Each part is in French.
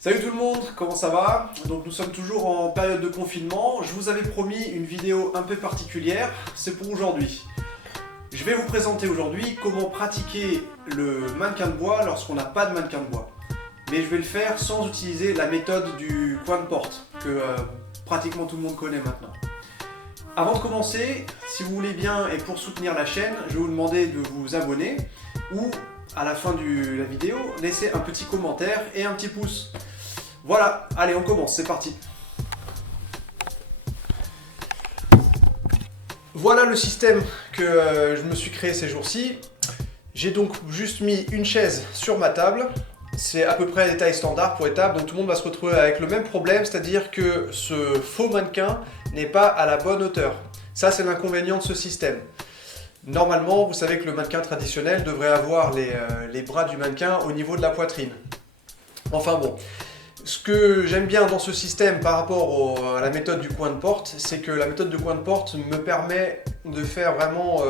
Salut tout le monde, comment ça va? Donc nous sommes toujours en période de confinement. Je vous avais promis une vidéo un peu particulière, c'est pour aujourd'hui. Je vais vous présenter aujourd'hui comment pratiquer le mannequin de bois lorsqu'on n'a pas de mannequin de bois. Mais je vais le faire sans utiliser la méthode du coin de porte que pratiquement tout le monde connaît maintenant. Avant de commencer, si vous voulez bien et pour soutenir la chaîne, je vais vous demander de vous abonner ou à la fin de la vidéo, laisser un petit commentaire et un petit pouce. Voilà, allez on commence, c'est parti. Voilà le système que je me suis créé ces jours-ci. J'ai donc juste mis une chaise sur ma table. C'est à peu près les tailles standards pour les tables, donc tout le monde va se retrouver avec le même problème, c'est-à-dire que ce faux mannequin n'est pas à la bonne hauteur. Ça, c'est l'inconvénient de ce système. Normalement, vous savez que le mannequin traditionnel devrait avoir les bras du mannequin au niveau de la poitrine. Enfin bon, ce que j'aime bien dans ce système par rapport à la méthode du coin de porte, c'est que la méthode du coin de porte me permet de faire vraiment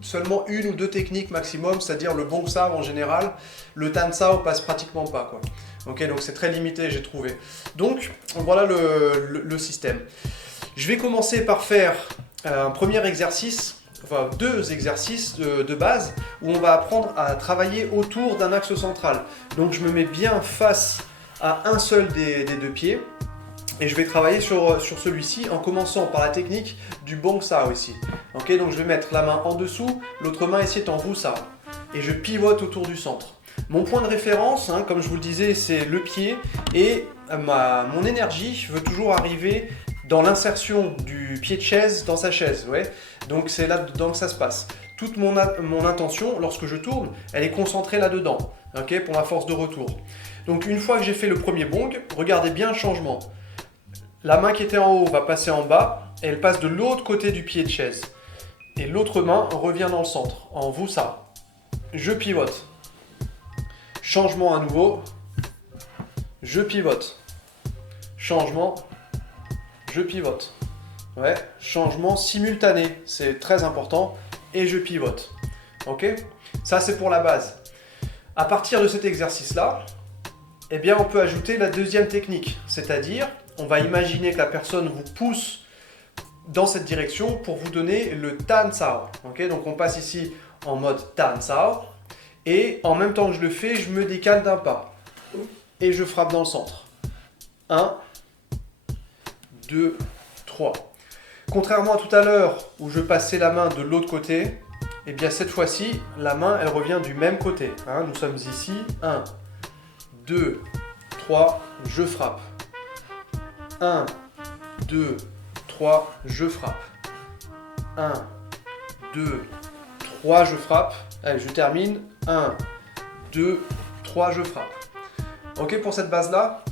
seulement une ou deux techniques maximum, c'est-à-dire le bong sao en général. Le tan sao passe pratiquement pas, quoi. Ok, donc c'est très limité, j'ai trouvé. Donc voilà le système. Je vais commencer par faire un premier exercice. Enfin, deux exercices de base où on va apprendre à travailler autour d'un axe central. Donc je me mets bien face à un seul des deux pieds et je vais travailler sur celui-ci en commençant par la technique du bong sao ici. Ok, donc je vais mettre la main en dessous, l'autre main ici est en vu sao et je pivote autour du centre. Mon point de référence, comme je vous le disais, c'est le pied et mon énergie veut toujours arriver dans l'insertion du pied de chaise dans sa chaise, ouais. Donc c'est là-dedans que ça se passe. Toute mon intention, lorsque je tourne, elle est concentrée là-dedans, okay, pour ma force de retour. Donc une fois que j'ai fait le premier bong, regardez bien le changement. La main qui était en haut va passer en bas, et elle passe de l'autre côté du pied de chaise. Et l'autre main revient dans le centre, en vu sao. Je pivote. Changement à nouveau. Je pivote. Changement. Je pivote. Ouais, changement simultané, c'est très important. Et je pivote. Ok? Ça, c'est pour la base. À partir de cet exercice-là, eh bien, on peut ajouter la deuxième technique. C'est-à-dire, on va imaginer que la personne vous pousse dans cette direction pour vous donner le tan sao. Ok? Donc, on passe ici en mode tan sao. Et en même temps que je le fais, je me décale d'un pas. Et je frappe dans le centre. 1, 2, 3. Contrairement à tout à l'heure où je passais la main de l'autre côté, et bien cette fois-ci, la main elle revient du même côté. Nous sommes ici, 1, 2, 3, je frappe. 1, 2, 3, je frappe. 1, 2, 3, je frappe. Allez, je termine. 1, 2, 3, je frappe. Ok pour cette base-là?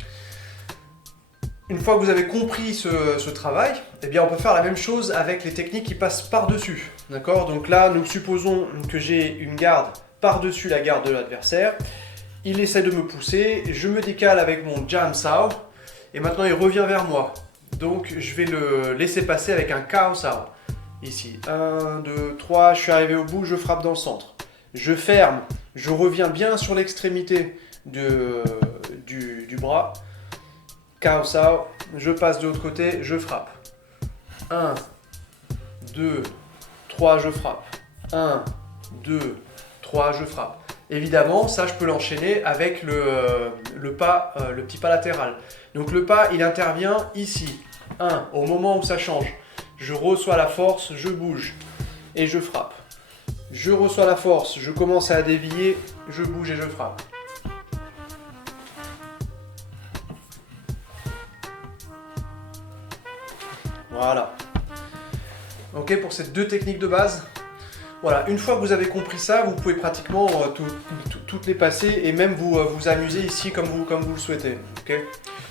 Une fois que vous avez compris ce travail, eh bien on peut faire la même chose avec les techniques qui passent par-dessus. D'accord? Donc là, nous supposons que j'ai une garde par-dessus la garde de l'adversaire. Il essaie de me pousser, je me décale avec mon jam sao, et maintenant il revient vers moi. Donc je vais le laisser passer avec un kao sao. Ici, 1, 2, 3, je suis arrivé au bout, je frappe dans le centre. Je ferme, je reviens bien sur l'extrémité du bras. Kao sao, je passe de l'autre côté, je frappe. 1, 2, 3, je frappe. 1, 2, 3, je frappe. Évidemment, ça je peux l'enchaîner avec le petit pas latéral. Donc le pas, il intervient ici. 1, au moment où ça change. Je reçois la force, je bouge et je frappe. Je reçois la force, je commence à dévier, je bouge et je frappe. Voilà. Ok, pour ces deux techniques de base. Voilà, une fois que vous avez compris ça, vous pouvez pratiquement toutes les passer et même vous amuser ici comme vous le souhaitez. Okay,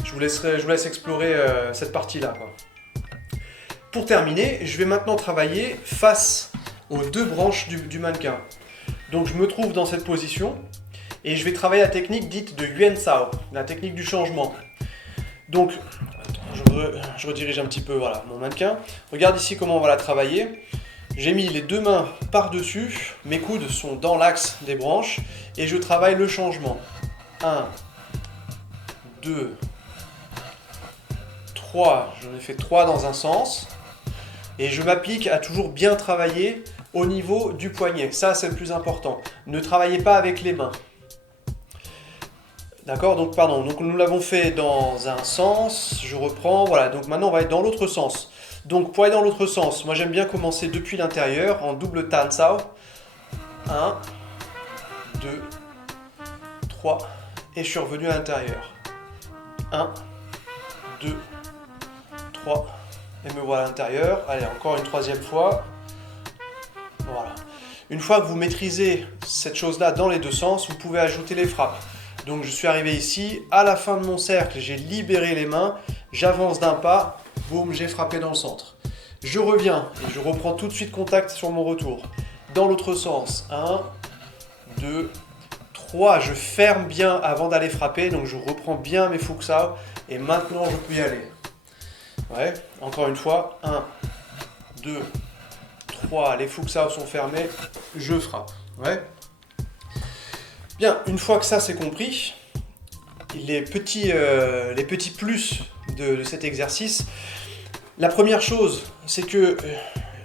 je vous laisse explorer cette partie-là. Pour terminer, je vais maintenant travailler face aux deux branches du mannequin. Donc je me trouve dans cette position et je vais travailler la technique dite de Yuan Sao, la technique du changement. Donc, je redirige un petit peu mon mannequin. Regarde ici comment on va la travailler. J'ai mis les deux mains par-dessus, mes coudes sont dans l'axe des branches et je travaille le changement. 1, 2, 3. J'en ai fait 3 dans un sens. Et je m'applique à toujours bien travailler au niveau du poignet. Ça, c'est le plus important. Ne travaillez pas avec les mains. D'accord, donc pardon, donc nous l'avons fait dans un sens, je reprends, voilà, donc maintenant on va être dans l'autre sens. Donc pour aller dans l'autre sens, moi j'aime bien commencer depuis l'intérieur en double Tansao. 1, 2, 3, et je suis revenu à l'intérieur. 1, 2, 3, et me voilà à l'intérieur. Allez, encore une troisième fois. Voilà. Une fois que vous maîtrisez cette chose-là dans les deux sens, vous pouvez ajouter les frappes. Donc je suis arrivé ici, à la fin de mon cercle, j'ai libéré les mains, j'avance d'un pas, boum, j'ai frappé dans le centre. Je reviens et je reprends tout de suite contact sur mon retour. Dans l'autre sens, 1, 2, 3, je ferme bien avant d'aller frapper, donc je reprends bien mes fukusao et maintenant je peux y aller. Ouais, encore une fois, 1, 2, 3, les fukusao sont fermés, je frappe. Ouais. Bien, une fois que ça c'est compris, les petits plus de cet exercice, la première chose, c'est que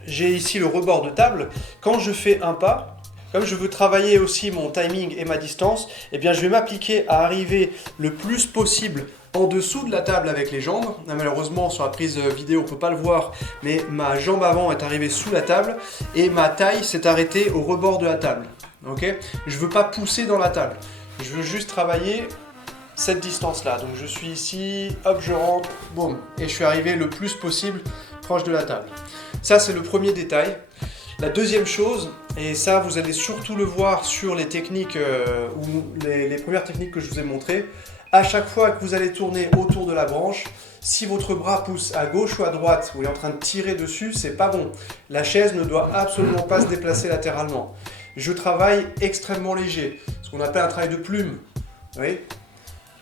j'ai ici le rebord de table. Quand je fais un pas, comme je veux travailler aussi mon timing et ma distance, eh bien je vais m'appliquer à arriver le plus possible en dessous de la table avec les jambes. Malheureusement, sur la prise vidéo, on ne peut pas le voir, mais ma jambe avant est arrivée sous la table et ma taille s'est arrêtée au rebord de la table. Okay, je ne veux pas pousser dans la table, je veux juste travailler cette distance-là. Donc je suis ici, hop, je rentre, boum, et je suis arrivé le plus possible proche de la table. Ça, c'est le premier détail. La deuxième chose, et ça, vous allez surtout le voir sur les techniques, ou les premières techniques que je vous ai montrées, à chaque fois que vous allez tourner autour de la branche, si votre bras pousse à gauche ou à droite, ou est en train de tirer dessus, c'est pas bon. La chaise ne doit absolument pas se déplacer latéralement. Je travaille extrêmement léger, ce qu'on appelle un travail de plume. Vous voyez ?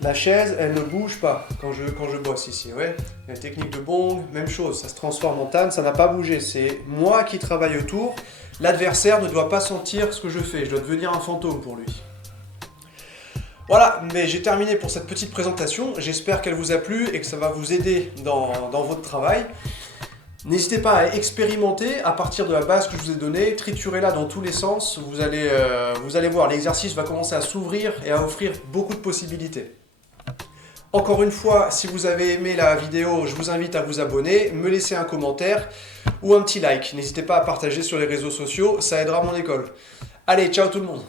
La chaise, elle ne bouge pas quand je bosse ici. Ouais. La technique de bong, même chose, ça se transforme en tan, ça n'a pas bougé. C'est moi qui travaille autour. L'adversaire ne doit pas sentir ce que je fais, je dois devenir un fantôme pour lui. Voilà, mais j'ai terminé pour cette petite présentation. J'espère qu'elle vous a plu et que ça va vous aider dans votre travail. N'hésitez pas à expérimenter à partir de la base que je vous ai donnée, triturez-la dans tous les sens, vous allez voir, l'exercice va commencer à s'ouvrir et à offrir beaucoup de possibilités. Encore une fois, si vous avez aimé la vidéo, je vous invite à vous abonner, me laisser un commentaire ou un petit like. N'hésitez pas à partager sur les réseaux sociaux, ça aidera mon école. Allez, ciao tout le monde!